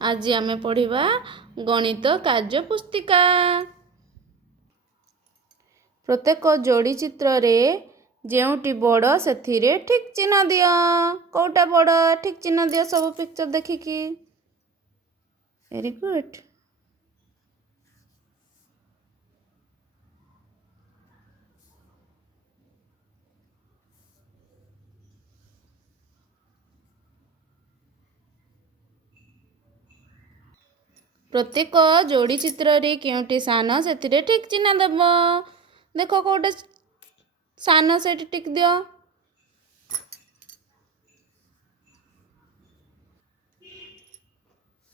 आज आमे पढ़िबा गणित कार्य पुस्तिका। प्रत्येक जोड़ी चित्र रे जेउटी बड़ सेथिरे ठीक चिन्ह दियो। कोटा बड़ ठीक चिन्ह दियो सब पिक्चर देखिकी। Very good. प्रत्येक जोड़ी चित्र रे केउटी सान सेथिरे ठीक चिन्ह देव। देखो कोटे सान से टिक दियो।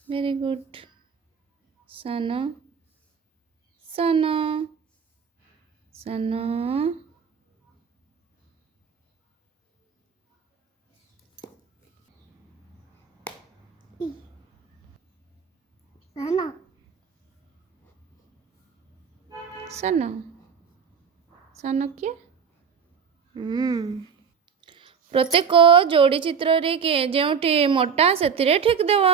Very good. सान सान सान सान सान किए प्रत्येक जोड़ी चित्र रे के जेउटी मोटा सेथिरे ठीक देव।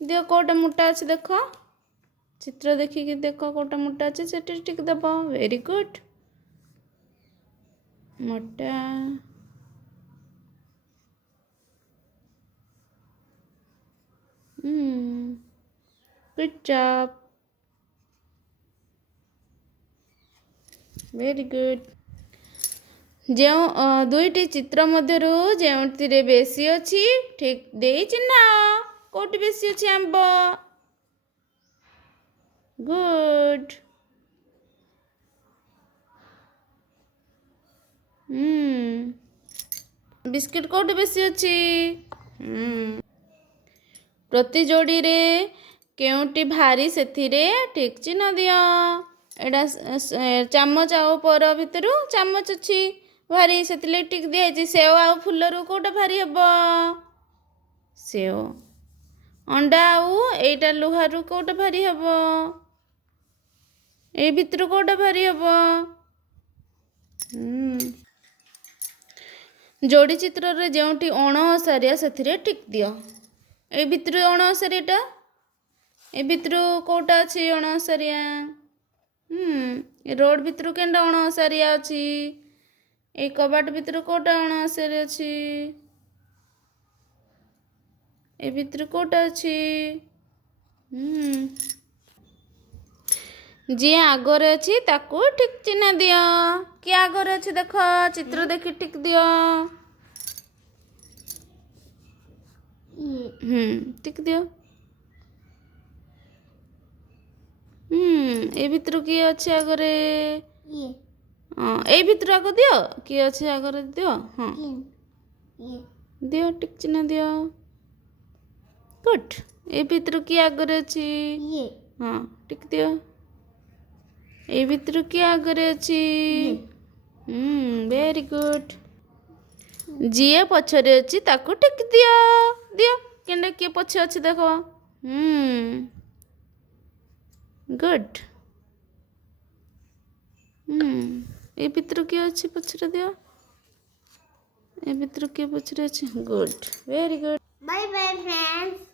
दियो कोटा मोटा अच्छे देख चित्र देखिए देख कोटा मोटा अच्छे से ठीक देव। Very good. मोटा गुड जॉब। Very good. जो दुईटी चित्र मध्यरु जेउथिरे बेसी अछि ठीक देई चिन्ह। कोटी बेसी अछि आंब। गुड। बिस्किट कोटी बेसी अछि। प्रति जोड़ी रे केउटी भारी सेथिरे ठीक चिन्ह दियो। एडा चामच आउ पर भितरु चामच अछि भारी सेतिले टिक दिया जे सेव आउ फुलरू कोटा भारी हबो। सेव। अंडा आउ एटा लुहारू कोटा भारी हबो। ए भितरु कोटा भारी हबो। जोड़ी चित्र रे जेउटी अण ओसारिया सेथिरे टिक दियो। ए भितरु अण ओसारियाटा ए भितरु कोटा अछि अण ओसारिया। रोड भितरु केंडा अण ओसारिया अछि। ए कबाट भितरु कोटा अण ओसारिया अछि। ए भितरु कोटा अछि। जी आगरे अछि ताकू ठीक चिन्ह दियो। कि आगरे अछि देखो चित्र देखि टिक दियो। टिक दियो। ए भितरु कि अछि आगरे ए भितरु आगो दियो कि अछि आगरे दियो। हाँ दियो टिक चिन्ह दियो। गुड। ए भितरु कि आगरे अछि हाँ टिक दियो। ए भितरु कि आगरे अछि वेरी गुड। जीए पछरे अछि ताकू टिक दियो। दियो केंडे के पछे अछि देखो। गुड। ए भितरु के अछि पछरे दियो। ए भितरु के पछरे अछि good very good. Bye bye friends.